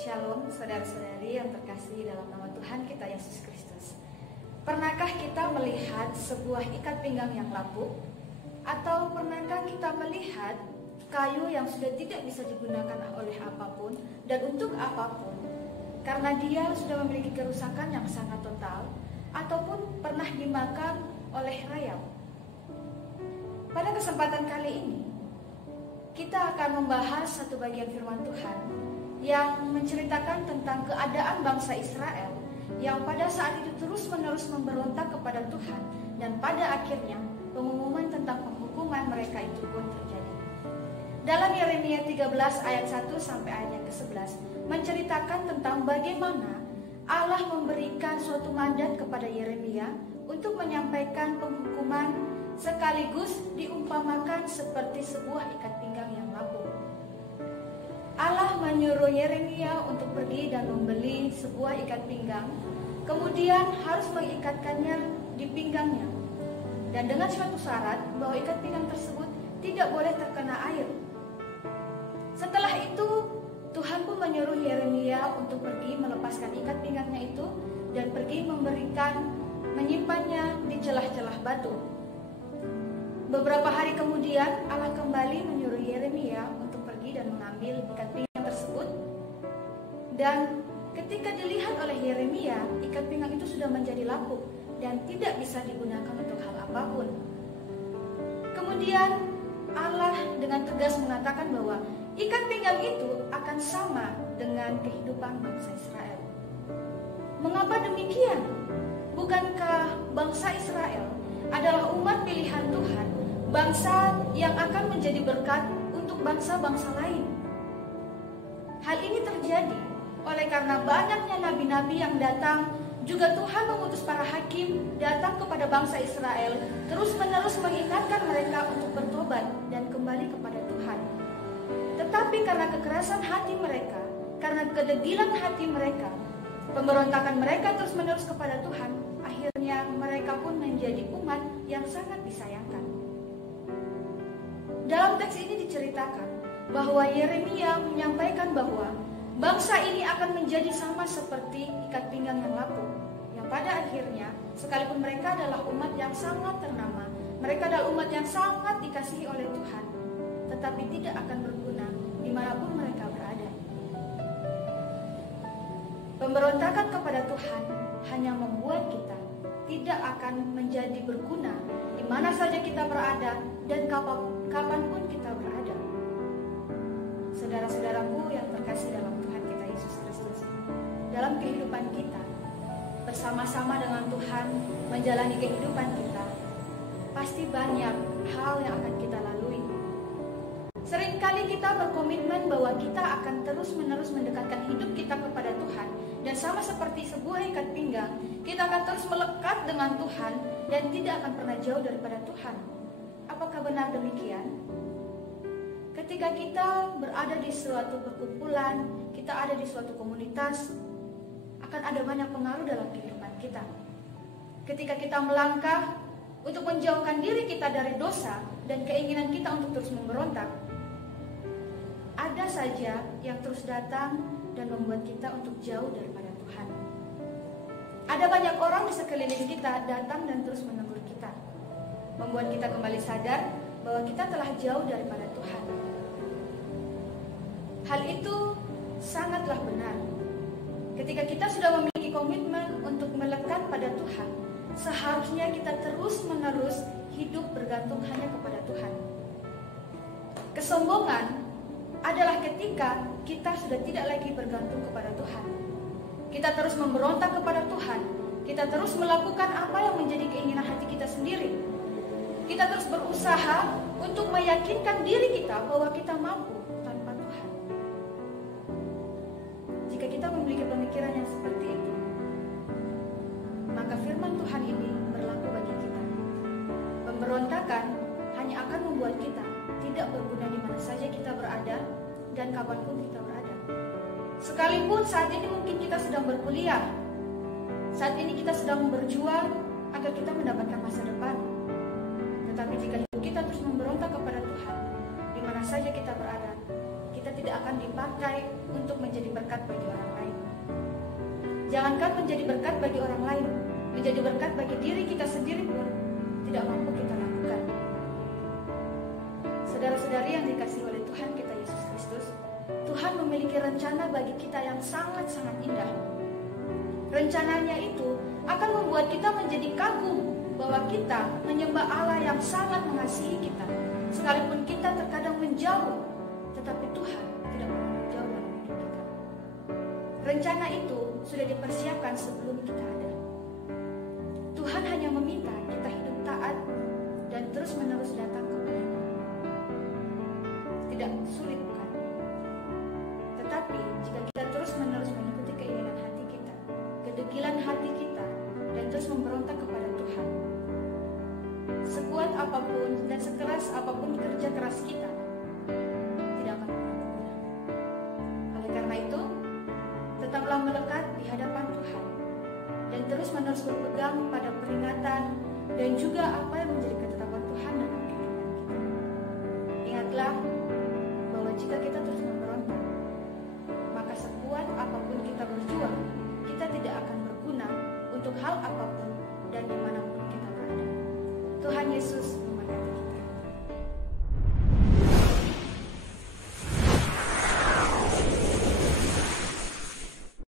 Shalom saudara-saudari yang terkasih dalam nama Tuhan kita Yesus Kristus. Pernahkah kita melihat sebuah ikat pinggang yang lapuk? Atau pernahkah kita melihat kayu yang sudah tidak bisa digunakan oleh apapun dan untuk apapun karena dia sudah memiliki kerusakan yang sangat total, ataupun pernah dimakan oleh rayap? Pada kesempatan kali ini kita akan membahas satu bagian firman Tuhan yang menceritakan tentang keadaan bangsa Israel yang pada saat itu terus-menerus memberontak kepada Tuhan, dan pada akhirnya pengumuman tentang penghukuman mereka itu pun terjadi. Dalam Yeremia 13 ayat 1 sampai ayat yang ke-11 menceritakan tentang bagaimana Allah memberikan suatu mandat kepada Yeremia untuk menyampaikan penghukuman sekaligus diumpamakan seperti sebuah ikat pinggang yang lapuk. Allah menyuruh Yeremia untuk pergi dan membeli sebuah ikat pinggang, kemudian harus mengikatkannya di pinggangnya, dan dengan suatu syarat bahwa ikat pinggang tersebut tidak boleh terkena air. Setelah itu Tuhan pun menyuruh Yeremia untuk pergi melepaskan ikat pinggangnya itu dan pergi menyimpannya di celah-celah batu. Beberapa hari kemudian Allah kembali menyuruh Yeremia untuk pergi dan mengambil ikat pinggang tersebut, dan ketika dilihat oleh Yeremia, ikat pinggang itu sudah menjadi lapuk dan tidak bisa digunakan untuk hal apapun. Kemudian Allah dengan tegas mengatakan bahwa ikat pinggang itu akan sama dengan kehidupan bangsa Israel. Mengapa demikian? Bukankah bangsa Israel adalah umat pilihan Tuhan, bangsa yang akan menjadi berkat untuk bangsa-bangsa lain? Hal ini terjadi oleh karena banyaknya nabi-nabi yang datang, juga Tuhan mengutus para hakim datang kepada bangsa Israel, terus-menerus mengingatkan mereka untuk bertobat dan kembali kepada Tuhan. Tetapi karena kekerasan hati mereka, karena kedegilan hati mereka, pemberontakan mereka terus-menerus kepada Tuhan, akhirnya mereka pun menjadi umat yang sangat disayangkan. Dalam teks ini diceritakan bahwa Yeremia menyampaikan bahwa bangsa ini akan menjadi sama seperti ikat pinggang yang lapuk, yang pada akhirnya sekalipun mereka adalah umat yang sangat ternama, mereka adalah umat yang sangat dikasihi oleh Tuhan, tetapi tidak akan berguna dimanapun mereka berada. Pemberontakan kepada Tuhan hanya membuat kita tidak akan menjadi berguna di mana saja kita berada dan kapanpun kita berada. Saudara-saudaraku yang terkasih dalam Tuhan kita Yesus Kristus, dalam kehidupan kita bersama-sama dengan Tuhan menjalani kehidupan kita, pasti banyak hal yang akan kita lalui. Seringkali kita berkomitmen bahwa kita akan terus-menerus mendekatkan hidup kita kepada Tuhan, dan sama seperti sebuah ikat pinggang, kita akan terus melekat dengan Tuhan dan tidak akan pernah jauh daripada Tuhan. Apakah benar demikian? Ketika kita berada di suatu perkumpulan, kita ada di suatu komunitas, akan ada banyak pengaruh dalam kehidupan kita. Ketika kita melangkah untuk menjauhkan diri kita dari dosa dan keinginan kita untuk terus memberontak, ada saja yang terus datang dan membuat kita untuk jauh daripada Tuhan. Ada banyak orang di sekeliling kita datang dan terus menegur kita, membuat kita kembali sadar bahwa kita telah jauh daripada Tuhan. Hal itu sangatlah benar. Ketika kita sudah memiliki komitmen untuk melekat pada Tuhan, seharusnya kita terus-menerus hidup bergantung hanya kepada Tuhan. Kesombongan adalah ketika kita sudah tidak lagi bergantung kepada Tuhan. Kita terus memberontak kepada Tuhan. Kita terus melakukan apa yang menjadi keinginan hati kita sendiri. Kita terus berusaha untuk meyakinkan diri kita bahwa kita mampu tanpa Tuhan. Jika kita memiliki pemikiran yang seperti itu, maka firman Tuhan ini berlaku bagi kita. Pemberontakan hanya akan membuat kita tidak berguna di mana saja kita berada dan kapanpun kita berada. Sekalipun saat ini mungkin kita sedang berkuliah, saat ini kita sedang berjuang agar kita mendapatkan masa depan. Tetapi jika hidup kita terus memberontak kepada Tuhan, di mana saja kita berada, kita kita tidak akan dipakai untuk menjadi berkat bagi orang lain. Jangankan menjadi berkat bagi orang lain, menjadi berkat bagi diri kita sendiri pun tidak mampu kita lakukan. Saudara-saudari yang dikasihi oleh Tuhan kita Yesus Kristus, Tuhan memiliki rencana bagi kita yang sangat-sangat indah. Rencananya itu akan membuat kita menjadi kagum bahwa kita menyembah Allah yang sangat mengasihi kita. Sekalipun kita terkadang menjauh, tetapi Tuhan tidak pernah menjauh dalam hidup kita. Rencana itu sudah dipersiapkan sebelum kita ada. Tuhan hanya meminta kita hidup taat dan terus-menerus datang kepada-Nya. Tidak sulit, bukan? Tetapi jika kita terus-menerus mengikuti keinginan hati kita, kedegilan hati kita, dan terus memberontak kepada Tuhan, sekuat apapun dan sekeras apapun kerja keras kita tidak akan pernah berguna. Oleh karena itu, tetaplah melekat di hadapan Tuhan dan terus-menerus berpegang pada peringatan dan juga apa yang menjadi ketetapan Tuhan dalam kehidupan kita. Ingatlah bahwa jika kita terus memberontak, maka sekuat apapun kita berjuang, kita tidak akan berguna untuk hal apapun dan dimanapun kita berada. Tuhan Yesus